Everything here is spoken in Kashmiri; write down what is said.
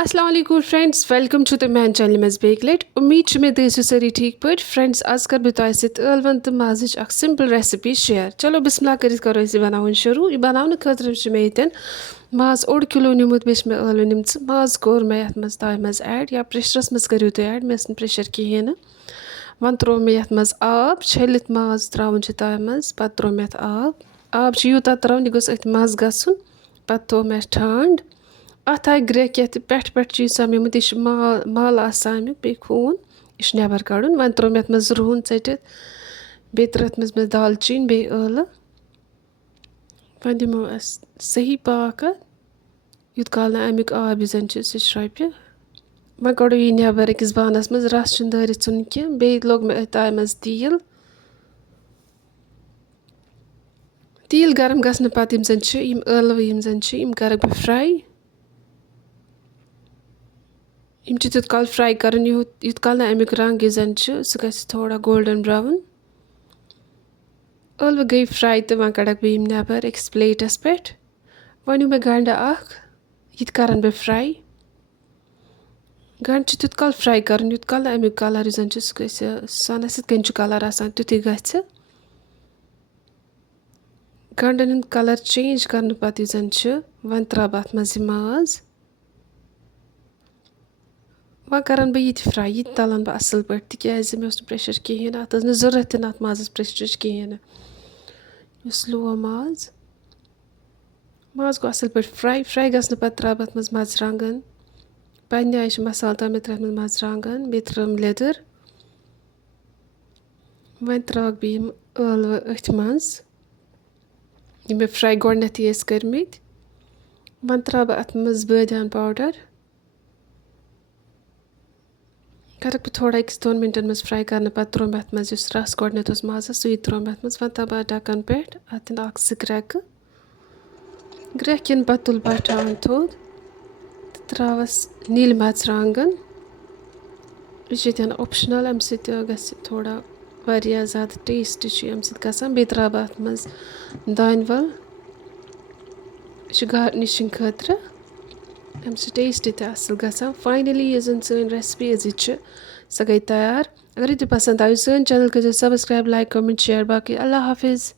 السلام علیکم friends, welcome to the main channel منٛز بیٚیہِ لَٹہِ اُمید چھِ مےٚ تُہۍ ٲسِو سٲری ٹھیٖک پٲٹھۍ. فرینڈس آز کَرٕ بہٕ تۄہہِ سۭتۍ ٲلوَن تہٕ مازٕچ اَکھ سِمپٕل ریسِپی شِیَر. چلو بِسمِلّہ کٔرِتھ کَرو أسۍ یہِ بَناوُن شروٗع. یہِ بَناونہٕ خٲطرٕ چھِ مےٚ ییٚتٮ۪ن ماز 1 کِلوٗ نیُمُت، بیٚیہِ چھِ مےٚ ٲلوٕ نِمژٕ. ماز کوٚر مےٚ یَتھ منٛز تایہِ منٛز ایڈ یا پرٛیشرَس منٛز کٔرِو تُہۍ ایڈ، مےٚ ٲس نہٕ پرٛیشَر کِہیٖنۍ نہٕ. وۄنۍ ترٛوو مےٚ یَتھ منٛز آب، چھٔلِتھ ماز ترٛاوُن چھِ تایہِ منٛز، پَتہٕ ترٛوو مےٚ اَتھ آب چھِ یوٗتاہ ترٛاوُن یہِ گوٚژھ أتھۍ مَزٕ گژھُن. پَتہٕ تھوٚو مےٚ ٹھنٛڈ. اَتھ آیہِ گرٛٮ۪کھ یَتھ پٮ۪ٹھٕ چھُ یہِ سَمیومُت، یہِ چھُ مَل آسان اَمیُک، بیٚیہِ خوٗن یہِ چھُ نٮ۪بَر کَڑُن. وۄنۍ ترٛوو مےٚ اَتھ منٛز رُہُن ژٔٹِتھ، بیٚیہِ ترٛٲو اَتھ منٛز مےٚ دالچیٖن بیٚیہِ ٲلہٕ. وۄنۍ دِمو أسۍ صحیح پاکھ اَتھ یوٗت کال نہٕ اَمیُک آب یُس زَن چھُ سُہ شرٛوپہِ. وۄنۍ کَڑو یہِ نٮ۪بَر أکِس بانَس منٛز، رَس چھُنہٕ دٲرِتھ ژھٕنُن کینٛہہ. بیٚیہِ لوگ مےٚ أتھۍ تایہِ منٛز تیٖل گرم گژھنہٕ پَتہٕ یِم زَن چھِ یِم ٲلوٕ یِم زَن چھِ یِم کَرَکھ بہٕ فرٛاے. یِم چھِ تیوٗت کال فرٛاے کَرٕنۍ یوٗت کال نہٕ اَمیُک رنٛگ یُس زَن چھُ سُہ گژھِ تھوڑا گولڈَن برٛاوُن. ٲلوٕ گٔے فرٛاے تہٕ وۄنۍ کَڑَکھ بہٕ یِم نٮ۪بَر أکِس پلیٹَس پٮ۪ٹھ. وۄنۍ نیوٗ مےٚ گَنٛڈٕ اَکھ، یہِ تہِ کَرَن بہٕ فرٛاے. گَنٛڈٕ چھِ تیوٗت کال فرٛاے کَرُن یوٗت کال نہٕ اَمیُک کَلَر یُس زَن چھُ سُہ گژھِ سۄنَس یِتھ کٔنۍ چھُ کَلَر آسان تیُتھُے گژھِ. گَنٛڈَن ہُنٛد کَلَر چینٛج کَرنہٕ پَتہٕ یُس زَن چھُ وۄنۍ ترٛاوٕ بہٕ اَتھ منٛز یہِ ماز. وۄنۍ کَرَن بہٕ یہِ تہِ فرٛاے، یہِ تہِ تَلَن بہٕ اَصٕل پٲٹھۍ تِکیٛازِ مےٚ اوس نہٕ پرٛیشَر کِہیٖنۍ نہٕ، اَتھ ٲس نہٕ ضوٚرَتھ تہِ نہٕ اَتھ مازَس پرٛیشرٕچ کِہیٖنۍ نہٕ. یُس سُلو ماز گوٚو اَصٕل پٲٹھۍ فرٛاے گژھنہٕ پَتہٕ ترٛاوٕ بہٕ اَتھ منٛز مَرژٕوانٛگَن. پنٛنہِ آیہِ چھِ مصالہٕ ترٛاو مےٚ اَتھ منٛز مَرژٕوانٛگَن، بیٚیہِ ترٛٲوٕم لیٚدٕر. وۄنۍ ترٛاوَکھ بہٕ یِم ٲلوٕ أتھۍ منٛز یِم مےٚ فرٛاے گۄڈنٮ۪تھٕے ٲسۍ کٔرۍمٕتۍ. وۄنۍ ترٛاوٕ بہٕ اَتھ منٛز بٲدیان پاوڈَر. کَرَکھ بہٕ تھوڑا 1-2 مِنٹَن منٛز فرٛاے کَرنہٕ پَتہٕ ترٛوو مےٚ اَتھ منٛز یُس رَس گۄڈنٮ۪تھ اوس مازَس سُے ترٛوو مےٚ اَتھ منٛز. وۄنۍ تھاو بہٕ اَتھ ڈَکَن پٮ۪ٹھ، اَتھ دِنہٕ 1-2 گرٛٮ۪کھ یِنہٕ پَتہٕ تُلہٕ بہٕ ٹھانٛڈ تھوٚد تہٕ ترٛاوَس نیٖلۍ مَرژٕوانٛگَن. یہِ چھِ ییٚتٮ۪ن اوپشنَل، اَمہِ سۭتۍ گژھِ تھوڑا واریاہ زیادٕ ٹیسٹ چھُ اَمہِ سۭتۍ گژھان. بیٚیہِ ترٛاوٕ بہٕ اَتھ منٛز دانہِ وَل، یہِ چھُ گارنِشِنٛگ خٲطرٕ، اَمہِ سۭتۍ ٹیسٹ تہِ اَصٕل گژھان. فاینٔلی یۄس زَن سٲنۍ ریسِپی أزِچ چھِ سۄ گٔے تیار. اگرے تۄہہِ پَسنٛد آیو سٲنۍ چَنَل کٔرۍزیو سَبسکرایب، لایک، کَمٮ۪نٛٹ، شِیَر. باقٕے اللہ حافِظ.